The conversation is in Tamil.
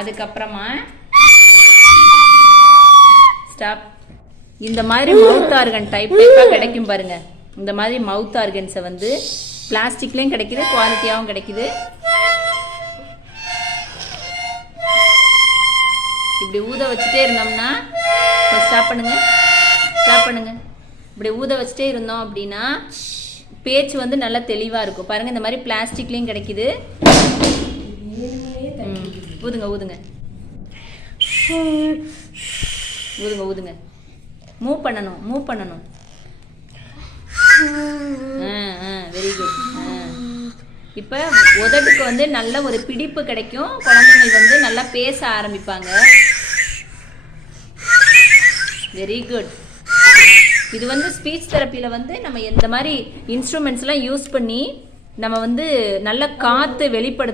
அதுக்கப்புறமா ஸ்டாப். இந்த மாதிரி மவுத் ஆர்கன் டைப்பாக கிடைக்கும் பாருங்க. இந்த மாதிரி மவுத் ஆர்கன்ஸை வந்து பிளாஸ்டிக்லேயும் கிடைக்குது, குவாலிட்டியாகவும் கிடைக்குது. இப்படி ஊத வச்சுட்டே இருந்தோம்னா ஸ்டாப் பண்ணுங்க, ஸ்டாப் பண்ணுங்க. இப்படி ஊத வச்சுட்டே இருந்தோம் அப்படின்னா பேச்சு வந்து நல்லா தெளிவாக இருக்கும். பாருங்கள், இந்த மாதிரி பிளாஸ்டிக்லேயும் கிடைக்குது. ஊதுங்க ஊதுங்க ஊதுங்க ஊதுங்க. மூவ் பண்ணணும், மூவ் பண்ணணும். Very good. இப்போ உதட்டுக்கு வந்து நல்ல ஒரு பிடிப்பு கிடைக்கும். குழந்தைகள் வந்து நல்லா பேச ஆரம்பிப்பாங்க. Very good. இது வந்து ஸ்பீச் தெரப்பியில் வந்து நம்ம இந்த மாதிரி இன்ஸ்ட்ருமெண்ட்ஸ்லாம் யூஸ் பண்ணி நம்ம வந்து நல்ல காற்று வெளிப்படுத்த